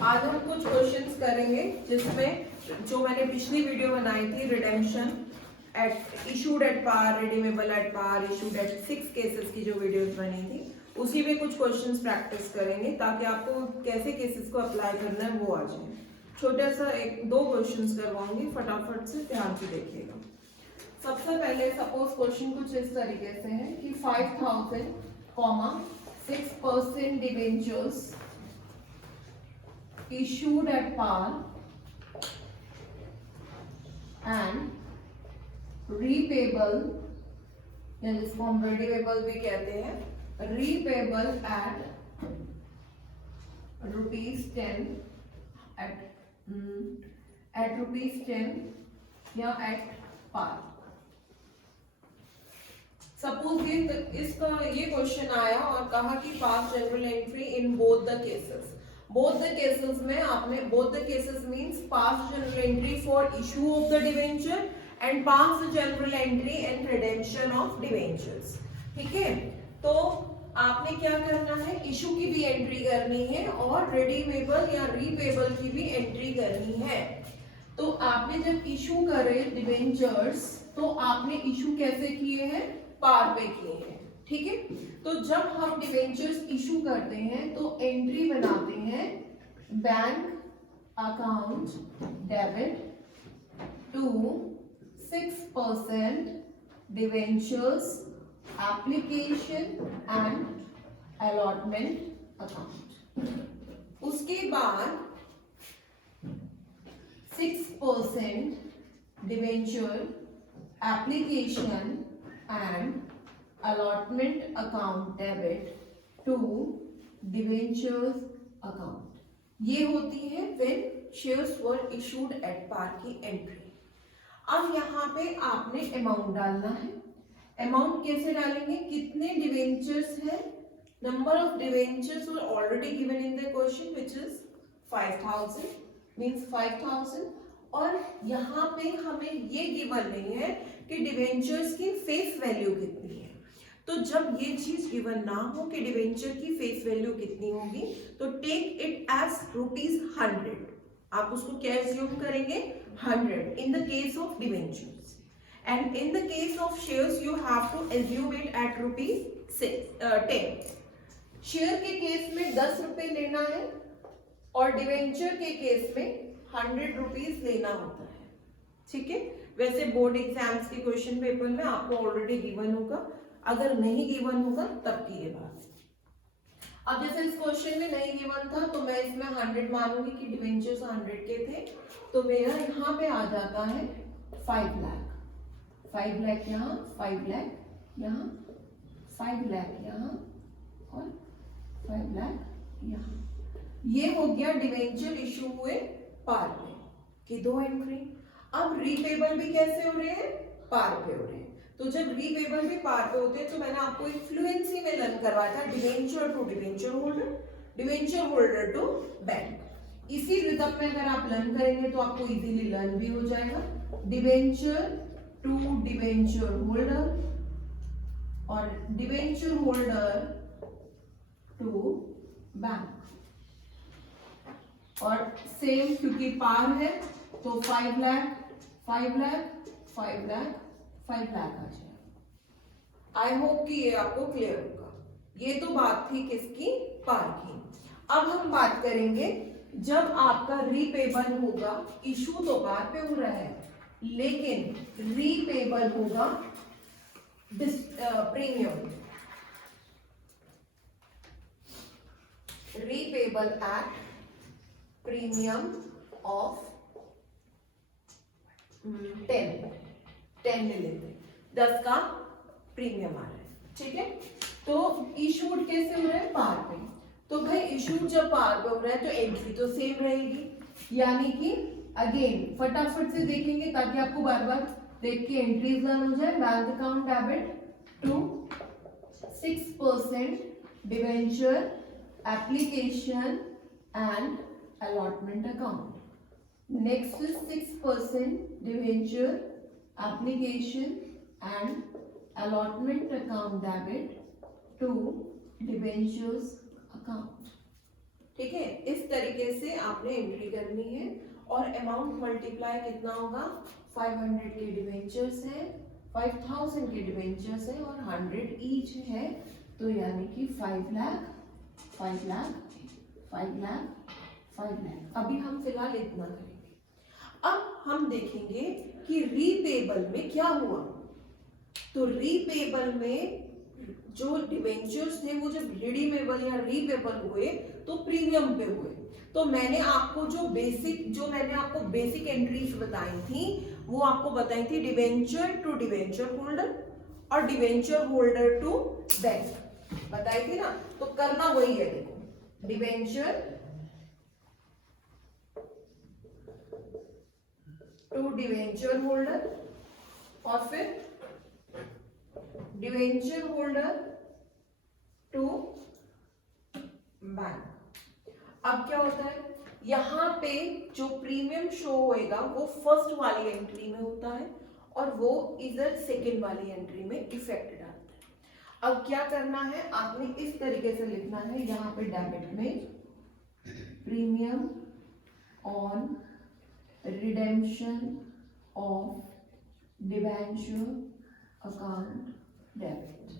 आज हम कुछ क्वेश्चंस करेंगे जिसमें जो मैंने पिछली वीडियो बनाई थी redemption at issued at par, redeemable at par, issued at 6 cases की जो वीडियोस बनी थी उसी में कुछ क्वेश्चंस प्रैक्टिस करेंगे ताकि आपको कैसे केसेस को अप्लाई करना है वो आ जाए। छोटा सा एक दो क्वेश्चंस करवाऊंगी, फटाफट से ध्यान से देखिएगा। सबसे पहले सपोज क्वेश्चन कुछ इस तरीके से है कि 5000, 6% debentures issued at par and repayable, या जिसको हम redeemable भी कहते हैं, repayable at ₹10 at ₹10 या at par। सपोज इसका ये क्वेश्चन आया और कहा कि pass general entry in both the cases. Both the cases में आपने both the cases means pass general entry for issue of the debenture and pass general entry and redemption of debentures. ठीक है, तो आपने क्या करना है, इशू की भी एंट्री करनी है और रिडीमेबल या रीपेबल की भी एंट्री करनी है। तो आपने जब इशू करे डिवेंचर्स तो आपने इशू कैसे किए हैं, पार पे किए हैं। ठीक है, तो जब हम डिवेंचर्स इशू करते हैं तो एंट्री बनाते हैं bank account debit to 6% debentures application and allotment account. उसके बाद 6% debenture application and allotment account debit to debentures account। ये होती है when shares were issued at par की एंट्री। अब यहाँ पे आपने अमाउंट डालना है। अमाउंट कैसे डालेंगे, कितने डिवेंचर्स है, number of debentures were already given in the question which is 5000 means 5000। और यहाँ पे हमें ये गिवन नहीं है कि डिवेंचर्स की फेस वैल्यू कितनी है। तो जब ये चीज गिवन ना हो कि डिवेंचर की फेस वैल्यू कितनी होगी तो टेक इट एज ₹100। आप उसको क्या एज्यूम करेंगे, 100 in the case of debentures and in the case of shares you have to assume it at ₹10। Share के केस में 10 रुपए लेना है और डिवेंचर के केस में 100 रुपीज लेना होता है। ठीक है, वैसे बोर्ड एग्जाम्स के क्वेश्चन पेपर में आपको ऑलरेडी गिवन होगा, अगर नहीं गिवन होगा तब की ये बात। अब जैसे इस क्वेश्चन में नहीं गिवन था तो मैं इसमें 100 मानूंगी कि डिवेंचर्स 100 के थे, तो मेरा यहाँ पे आ जाता है 5 लाख। 5 लाख यहाँ, 5 लाख यहाँ, 5 लाख यहाँ और 5 लाख यहाँ। ये हो गया डिवेंचर इशू हुए पार पे की दो एंट्री। अब रीपेबल भी कैसे हो रहे हैं, पार पे हो रहे हैं। तो जब रीपेबल भी पार पे होते हैं तो मैंने आपको एक फ्लुएंसी में लर्न करवाया था debenture to debenture holder, debenture holder to bank. इसी रिदम में अगर आप लर्न करेंगे तो आपको इजीली लर्न भी हो जाएगा। डिवेंचर टू डिवेंचर होल्डर और डिवेंचर होल्डर टू बैंक। और सेम क्योंकि पार है तो 5 लाख 5 लाख 5 लाख 5 लाख आ जाए। आई होप कि ये आपको क्लियर होगा। ये तो बात थी किसकी, पार की। अब हम बात करेंगे जब आपका रीपेबल होगा, इशू तो पार पे हो रहा है लेकिन रीपेबल होगा premium, repayable at premium of 10 ले लेते, 10 का प्रीमियम आ रहा है। ठीक है, तो इशूड कैसे हो रहा है, पार पे। तो भाई इशूड जब पार पे हो रहा है तो एंट्री तो सेम रहेगी, यानी कि अगेन फटाफट से देखेंगे ताकि आपको बार बार देख के एंट्रीज लर्न हो जाए। Bank account debit to 6% debenture application and allotment account. Next is 6% debenture application and allotment account debit to debentures account. ठीक है, इस तरीके से आपने एंट्री करनी है और अमाउंट मल्टीप्लाई कितना होगा, 500 के डिवेंचर्स हैं, 5000 के डिवेंचर्स हैं और 100 ईच है, तो यानी कि 5 लाख 5 लाख 5 लाख 5 लाख। अभी हम फिलहाल इतना करेंगे। अब हम देखेंगे कि रीपेबल में क्या हुआ। तो रीपेबल में जो डिवेंचर्स थे वो जब रिडीमेबल या रीपेबल हुए तो प्रीमियम पे हुए। तो मैंने आपको जो मैंने आपको बेसिक एंट्रीज बताई थी वो आपको बताई थी डिवेंचर टू डिवेंचर होल्डर और डिवेंचर होल्डर टू बैंक बताई थी ना। तो करना वही है, देखो डिवेंचर टू डिवेंचर होल्डर और फिर डिवेंचर होल्डर टू बैंक। अब क्या होता है, यहां पे जो प्रीमियम शो होएगा वो फर्स्ट वाली एंट्री में होता है और वो इधर सेकेंड वाली एंट्री में इफेक्ट डालता है। अब क्या करना है, आपने इस तरीके से लिखना है, यहां पे डेबिट में premium on redemption of debenture account debit,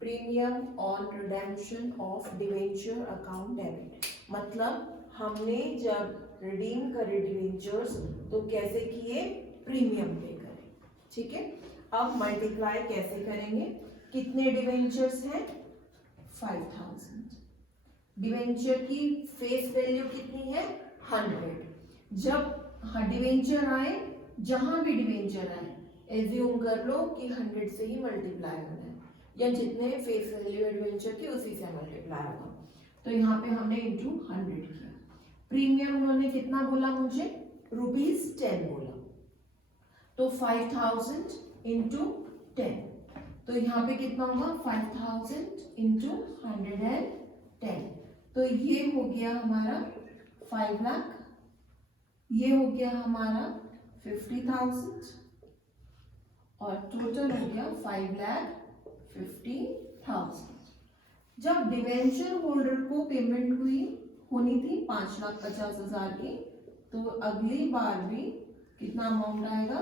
premium on redemption of debenture account debit. मतलब हमने जब रिडीम करे डिवेंचर्स तो कैसे किए, प्रीमियम पे करे। ठीक है, अब मल्टीप्लाई कैसे करेंगे, कितने डिवेंचर्स हैं, 5000। डिवेंचर की फेस वैल्यू कितनी है, 100। जब डिवेंचर आए, जहां भी डिवेंचर आए एज्यूम कर लो कि 100 से ही मल्टीप्लाई होना है या जितने फेस वैल्यू डिवेंचर की उसी से मल्टीप्लाई होगा। तो यहाँ पे हमने इंटू 100 किया। प्रीमियम उन्होंने कितना बोला मुझे, ₹10 बोला, तो 5000 इंटू 10, तो यहाँ पे कितना होगा 5000 इंटू 110, तो ये हो गया हमारा 5 लाख, ये हो गया हमारा 50,000 और टोटल हो गया 5,50,000। जब डिवेंचर होल्डर को पेमेंट होनी थी 5,50,000 की, तो अगली बार भी कितना अमाउंट आएगा,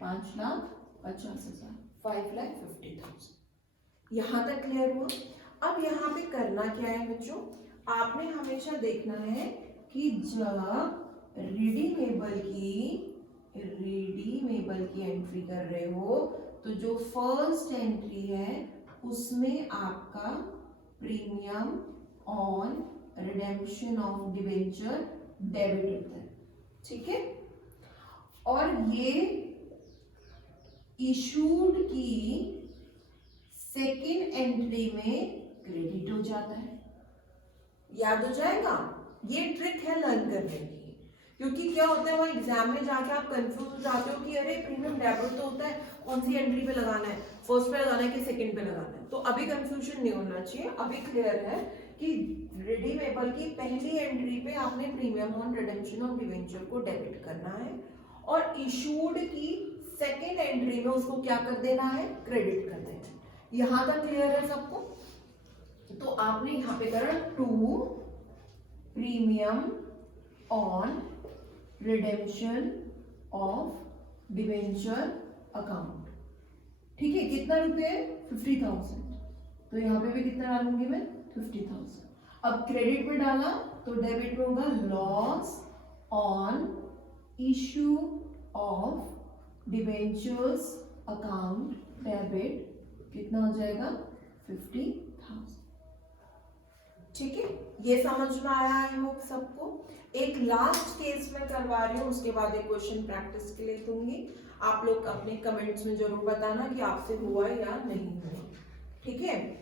5,50,000, 5,50,000। यहां तक क्लियर हुआ। अब यहाँ पे करना क्या है बच्चों, आपने हमेशा देखना है कि जब रिडीमेबल की एंट्री कर रहे हो तो जो फर्स्ट एंट्री है उसमें आपका premium on redemption of debenture debit होता है। ठीक है, और ये इशूड की सेकेंड एंट्री में क्रेडिट हो जाता है। याद हो जाएगा, ये ट्रिक है लर्न करने की। क्योंकि क्या होता है, वो एग्जाम में जाके आप कंफ्यूज हो जाते हो कि अरे प्रीमियम डेबिट तो होता है, कौन सी एंट्री पे लगाना है, फर्स्ट पे लगाना है कि सेकंड पे लगाना है। तो अभी कंफ्यूजन नहीं होना चाहिए, अभी क्लियर है कि रिडीमेबल की पहली एंट्री पे आपने premium on redemption of debenture को डेबिट करना है और इशूड की सेकेंड एंट्री में उसको क्या कर देना है, क्रेडिट कर देना है। यहां तक क्लियर है सबको। तो आपने यहां पे करा to premium on redemption of debenture account. ठीक है, कितना रुपए, 50,000, तो यहां पे भी कितना डालूंगी मैं, 50,000। अब क्रेडिट में डाला तो डेबिट में होगा loss on issue of debentures account debit, कितना हो जाएगा, 50,000। ठीक है, ये समझ में आया है होप सबको। एक लास्ट केस में करवा रही हूँ, उसके बाद एक क्वेश्चन प्रैक्टिस के लिए दूंगी। आप लोग अपने कमेंट्स में जरूर बताना कि आपसे हुआ या नहीं हुआ। ठीक है,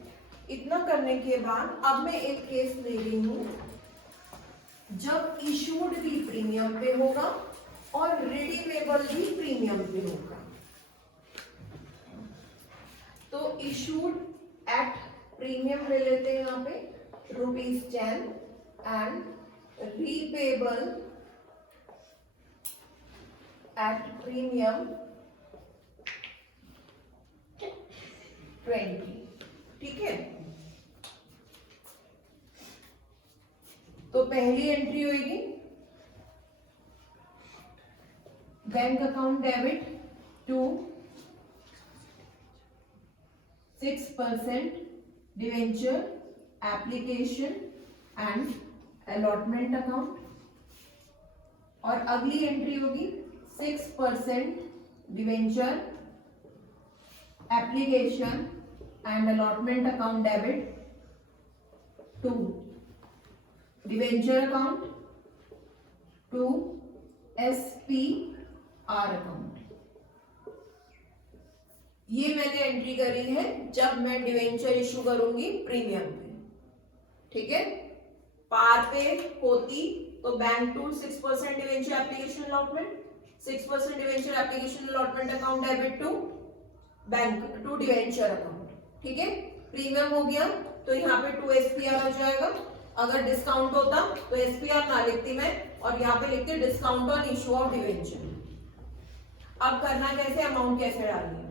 इतना करने के बाद अब मैं एक केस ले रही हूँ जब इशूड भी प्रीमियम पे होगा और रिडीमेबल भी प्रीमियम पे होगा। तो इशूड एट प्रीमियम ले लेते हैं यहाँ पे ₹10 and repayable at premium 20। ठीक है, तो पहली एंट्री होगी bank account debit to 6% debenture application and allotment account, और अगली एंट्री होगी 6% debenture application and allotment account debit to debenture account to SPR account. ये मैंने एंट्री करी है जब मैं डिवेंचर इशू करूंगी प्रीमियम पे, ठीक है। पार पे होती तो bank to 6% debenture application allotment, 6% debenture application allotment account debit to bank to debenture account, ठीक है। प्रीमियम हो गया तो यहाँ पे 2 SPR हो जाएगा। अगर डिस्काउंट होता तो SPR ना लिखती मैं और यहाँ पे लिखती discount on issue of debenture. अब करना कैसे, अमाउंट कैसे डालनी है।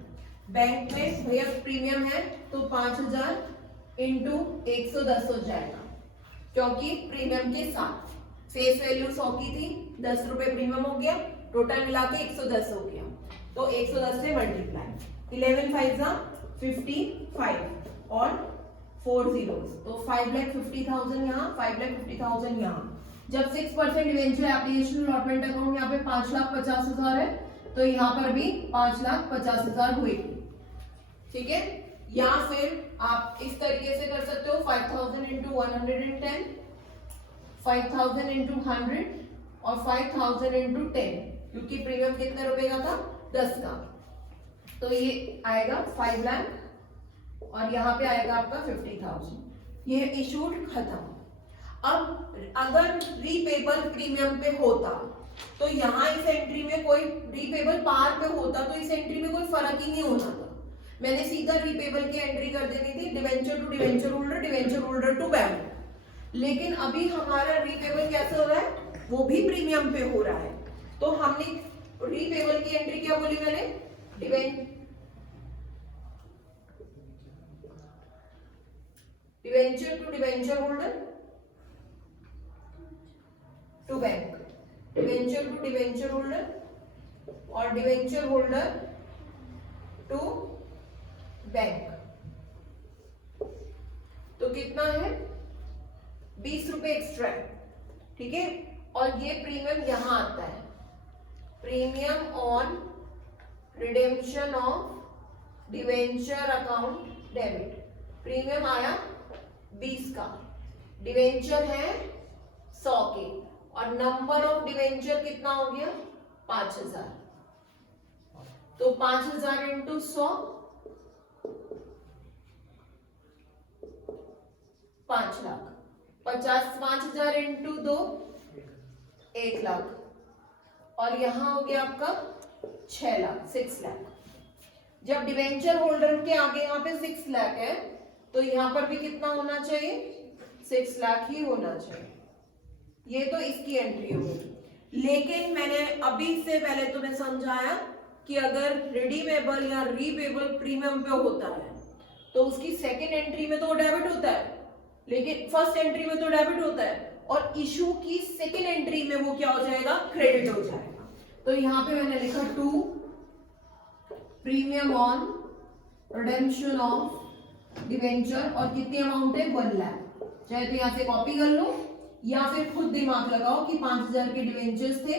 बैंक में भैया प्रीमियम है तो 5000 इंटू 110 हो जाएगा, क्योंकि प्रीमियम के साथ फेस वैल्यू 100 की थी, 10 रुपए प्रीमियम हो गया, टोटल मिला के 110 हो गया, तो 110 से मल्टीप्लाई 11 5 55 और 4 zeros, तो 5,50,000 यहाँ, 5,50,000 यहाँ। जब 6% डिवेंचर एप्लीकेशन अलॉटमेंट अकाउंट यहाँ पे 5,50,000 है, तो यहाँ पर भी 5,50,000 हुएगी, ठीक है। या फिर आप इस तरीके से कर सकते हो 5,000 इंटू 110, 5,000 इंटू 100 और 5,000 इंटू 10, क्योंकि प्रीमियम कितने रुपए का था, 10 का, तो ये आएगा 5 लाख और यहाँ पे आएगा आपका 50,000। ये इशूड खत्म। अब अगर रीपेबल प्रीमियम पे होता तो यहाँ इस एंट्री में कोई रीपेबल पार पे होता तो इस एंट्री में कोई फर्क ही नहीं होना था। मैंने सीधा रीपेबल की एंट्री कर देनी थी, debenture to debenture holder, debenture holder to bank. लेकिन अभी हमारा रीपेबल कैसे हो रहा है, वो भी प्रीमियम पे हो रहा है, तो हमने रीपेबल की एंट्री क्या बोली मैंने, debenture to debenture holder to bank, debenture to debenture holder और डिवेंचर होल्डर टू बैंक। तो कितना है, 20 रुपए एक्स्ट्रा है, ठीक है। और ये प्रीमियम यहां आता है, premium on redemption of debenture account debit. Premium आया 20 का, डिवेंचर है 100 के, और नंबर ऑफ डिवेंचर कितना हो गया 5000, तो 5000 इंटू 100 5 लाख, 5000 इंटू 2 1 लाख, और यहां हो गया आपका 6 लाख, 6 लाख। जब डिवेंचर होल्डर के आगे यहाँ पे 6 लाख है तो यहाँ पर भी कितना होना चाहिए, 6 लाख ही होना चाहिए। ये तो इसकी एंट्री होगी। लेकिन मैंने अभी से पहले तुम्हें समझाया कि अगर रिडीमेबल या रीपेबल प्रीमियम पे होता है तो उसकी सेकेंड एंट्री में तो डेबिट होता है, लेकिन फर्स्ट एंट्री में तो डेबिट होता है, और इशू की सेकेंड एंट्री में वो क्या हो जाएगा, क्रेडिट हो जाएगा। तो यहाँ पे मैंने लिखा 2 premium on redemption of debenture, और कितनी अमाउंट है 1 लाख। चाहे तो यहाँ से कॉपी कर लो या फिर खुद दिमाग लगाओ कि 5000 के डिवेंचर्स थे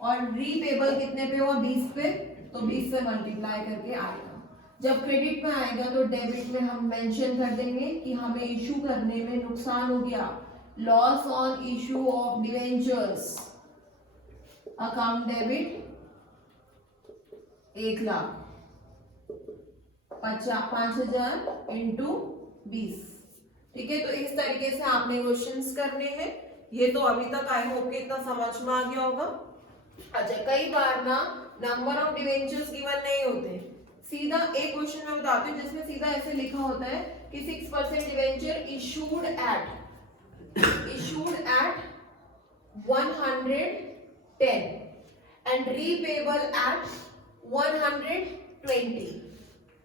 और रीपेबल कितने पे हुआ 20 पे, तो 20 से मल्टीप्लाई करके आएगा। जब क्रेडिट में आएगा तो डेबिट में हम मेंशन कर देंगे कि हमें इशू करने में नुकसान हो गया, loss on issue of debentures account debit 1 lakh, 5000 into 20, ठीक है। तो इस तरीके से आपने क्वेश्चंस करने हैं। ये तो अभी तक आई होप कि इतना समझ में आ गया होगा। अच्छा, कई बार ना नंबर ऑफ डिवेंचर्स गिवन नहीं होते, सीधा एक क्वेश्चन में बताती हूँ जिसमें सीधा ऐसे लिखा होता है कि 6% debenture issued at 110 and repayable at 120।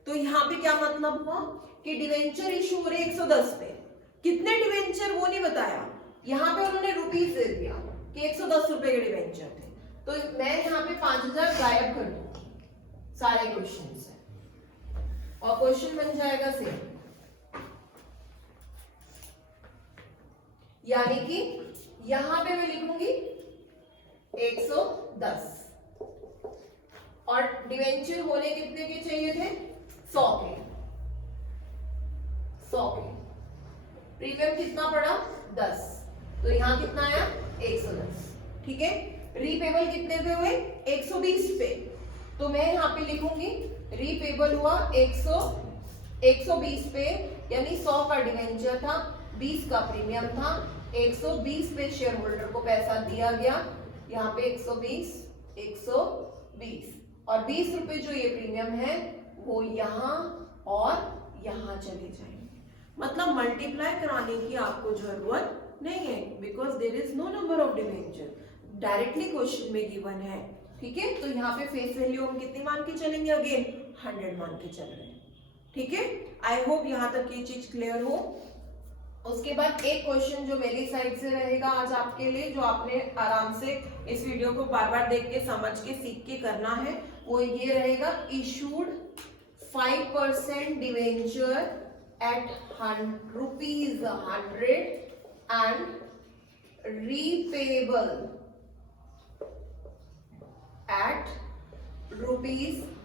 तो यहाँ पे क्या मतलब हुआ कि डिवेंचर इशू हो रहे 110 पे, कितने डिवेंचर वो नहीं बताया, यहाँ पे उन्होंने रुपीस दे दिया कि 110 रुपए के डिवेंचर थे, तो मैं यहाँ पे 5000 गायब कर दूंगी सारे क्वेश्चन से और क्वेश्चन बन जाएगा सेम। यानी कि यहां पे मैं लिखूंगी 110 और डिवेंचर होने कितने के चाहिए थे? 100 के। प्रीमियम कितना पड़ा? 10, तो यहां कितना आया? 110। ठीक है, रीपेबल कितने पे हुए? 120 पे, तो मैं यहाँ पे लिखूंगी रीपेबल हुआ 120 पे, यानी 100 का डिवेंचर था, 20 का प्रीमियम था, 120 पे शेयर होल्डर को पैसा दिया गया। यहाँ पे 120 और 20 रुपए जो ये प्रीमियम है वो यहाँ और यहाँ चले जाएंगे। मतलब मल्टीप्लाई कराने की आपको जरूरत नहीं है, because there is no number of debenture, directly question में गिवन है। ठीक है, तो यहाँ पे फेस वैल्यू हम कितनी मान के चलेंगे? अगेन 100 मान के चल रहे हैं। ठीक है, आई होप यहाँ तक ये चीज क्लियर हो। उसके बाद एक क्वेश्चन जो मेरी साइड से रहेगा आज आपके लिए, जो आपने आराम से इस वीडियो को बार बार देख के समझ के सीख के करना है, वो ये रहेगा, issued 5% debenture at ₹100 and repayable at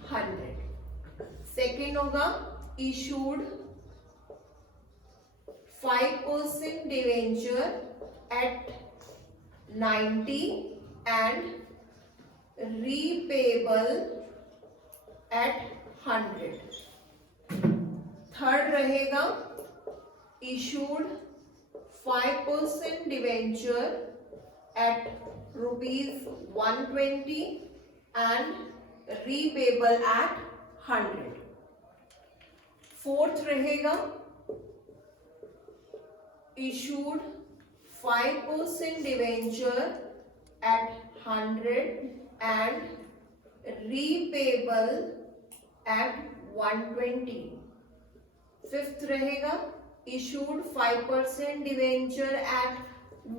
₹100। Second होगा issued 5% debenture at 90 and repayable at 100। Third रहेगा issued 5% debenture at ₹120 and repayable at 100। Fourth रहेगा issued 5% debenture at 100 and repayable at 120। Fifth रहेगा issued 5% debenture at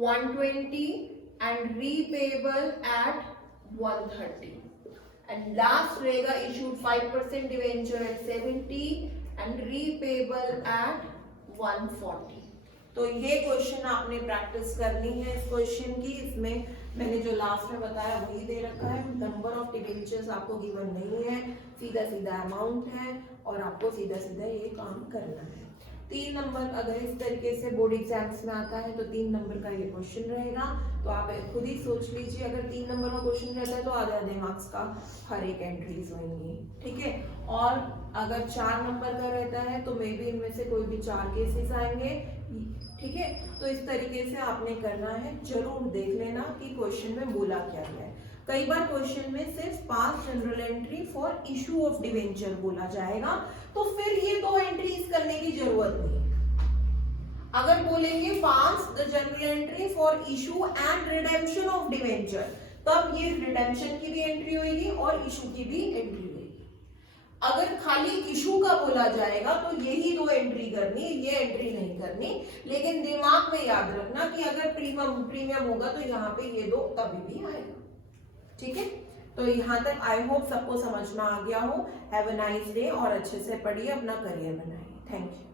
120 and repayable at 130। and last रहेगा issued 5% debenture at 70 and repayable at 140। तो ये question आपने practice करनी है इस क्वेश्चन की। इसमें मैंने जो लास्ट में बताया वही दे रखा है, नंबर ऑफ डिवेंचर्स आपको गिवन नहीं है, सीधा सीधा अमाउंट है और आपको सीधा सीधा ये काम करना है। 3 नंबर अगर इस तरीके से बोर्ड एग्जाम्स में आता है तो 3 नंबर का ये क्वेश्चन रहेगा। तो आप खुद ही सोच लीजिए, अगर 3 नंबर का क्वेश्चन रहता है तो आधे मार्क्स का हर एक एंट्रीज होंगी। ठीक है, और अगर 4 नंबर का रहता है तो मे बी इनमें से कोई भी 4 केसेस आएंगे। ठीक है, तो इस तरीके से आपने करना है। जरूर देख लेना कि क्वेश्चन में बोला क्या गया है। कई बार क्वेश्चन में सिर्फ 5 general entry for issue of debenture बोला जाएगा, तो फिर ये 2 एंट्रीज करने की जरूरत नहीं। अगर बोलेंगे 5 the general entry for issue and redemption of debenture, तब ये रिडेम्पशन की भी एंट्री होगी और इशू की भी एंट्री होगी। अगर खाली इशू का बोला जाएगा तो यही 2 एंट्री करनी, ये एंट्री नहीं करनी। लेकिन दिमाग में याद रखना कि अगर प्रीमियम होगा तो यहाँ पे ये 2 कभी भी आएगा। ठीक है, तो यहाँ तक आई होप सबको समझ में आ गया हो। हैव अ नाइस डे और अच्छे से पढ़िए, अपना करियर बनाइए। Thank you.